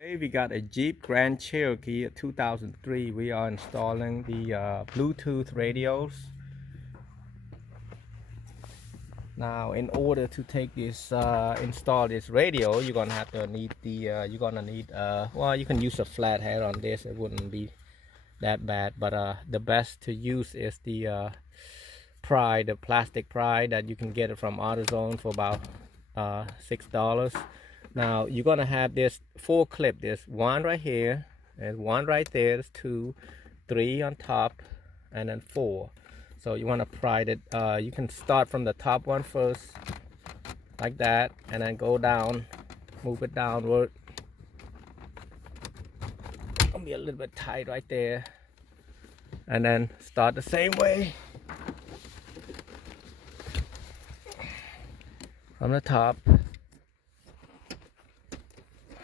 Today we got a Jeep Grand Cherokee 2003. We are installing the Bluetooth radios. Now, in order to take this install this radio, you're gonna have to need the well, you can use a flathead on this. It wouldn't be that bad, but the best to use is the pry, the plastic pry that you can get it from AutoZone for about $6. Now you're gonna have this 4 clip. There's one right here, and one right there. There's 2, 3 on top, and then 4. So you want to pry it. You can start from the top one first, like that, and then go down, move it downward. It's gonna be a little bit tight right there, and then start the same way from the top.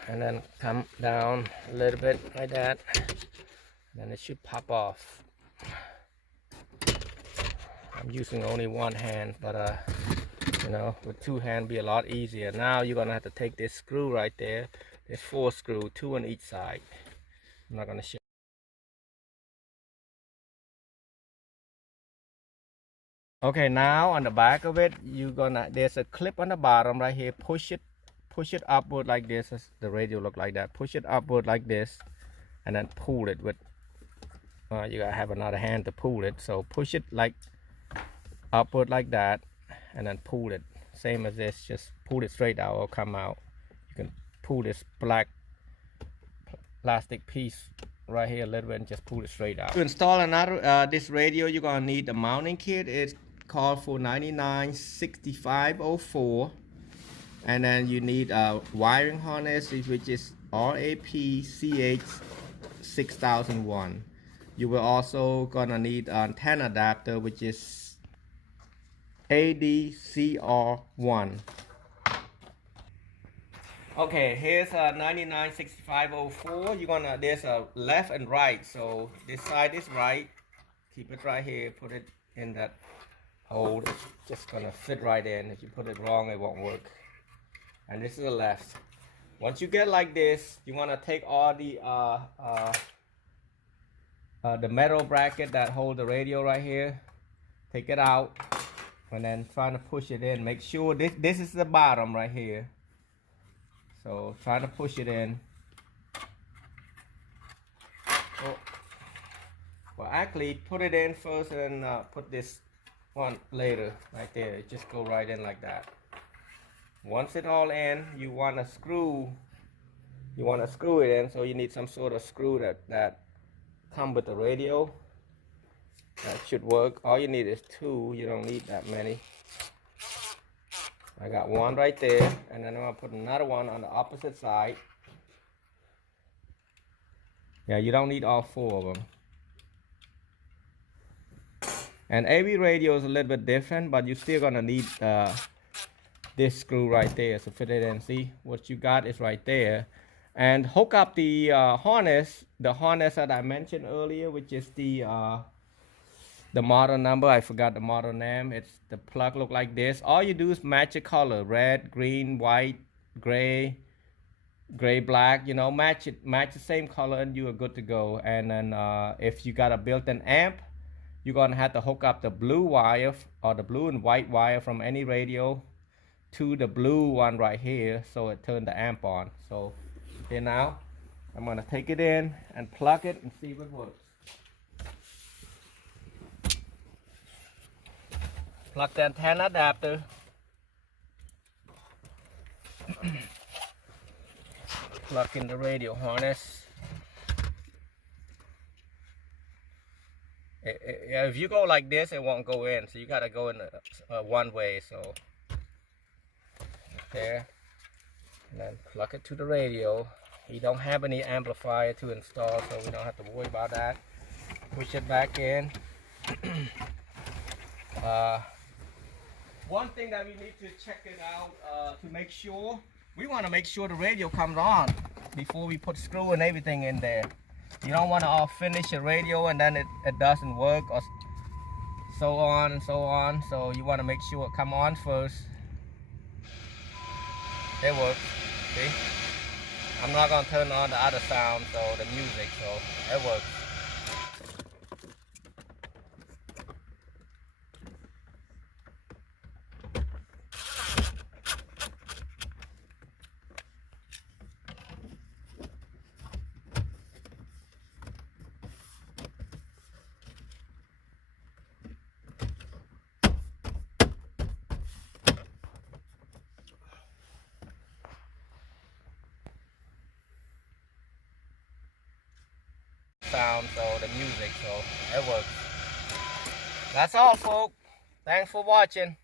And then come down a little bit like that, then it should pop off. I'm using only one hand, but you know, with 2 hands be a lot easier. Now you're gonna have to take this screw right there. There's 4 screws, 2 on each side. I'm not gonna show. Okay, now on the back of it, there's a clip on the bottom right here. Push it upward like this. As the radio look like that. Push it upward like this, and then pull it with you gotta have another hand to pull it. So push it like upward like that, and then pull it same as this. Just pull it straight out or come out. You can pull this black plastic piece right here a little bit and just pull it straight out. To install another this radio, you're gonna need the mounting kit. It's called for 996504. And then you need a wiring harness, which is RAP-CH 6001. You will also gonna need an antenna adapter, which is ADCR1. Okay, here's a 996504. There's a left and right. So this side is right. Keep it right here. Put it in that hole. It's just gonna fit right in. If you put it wrong, it won't work. And this is the left. Once you get like this, you want to take all the metal bracket that hold the radio right here, take it out, and then try to push it in. Make sure this is the bottom right here. So try to push it in. Oh. Well, actually, put it in first, and put this one later right there. Just go right in like that. Once it all in, you want to screw it in. So you need some sort of screw that come with the radio. That should work. All you need is 2. You don't need that many. I got one right there, and then I'm gonna put another one on the opposite side. Yeah, you don't need all 4 of them. And every radio is a little bit different, but you're still gonna need this screw right there. So fit it in. See what you got is right there, and hook up the harness that I mentioned earlier, which is the model number. I forgot the model name. It's the plug look like this. All you do is match a color: red, green, white, gray, black. You know, match the same color, and you are good to go. And then if you got a built-in amp, you're gonna have to hook up the blue wire or the blue and white wire from any radio to the blue one right here, so it turned the amp on. So here now, I'm gonna take it in and plug it and see if it works. Plug the antenna adapter. Plug in the radio harness. If you go like this, it won't go in, so you gotta go in one way. So there, and then plug it to the radio. You don't have any amplifier to install, so we don't have to worry about that. Push it back in. One thing that we need to check it out to make sure, we want to make sure the radio comes on before we put screw and everything in there. You don't want to all finish a radio and then it doesn't work, or so on and so on. So you want to make sure it come on first. It works. See? I'm not gonna turn on the other sound, so the music, so it works. Sound, so the music, so it works. That's all, folks. Thanks for watching.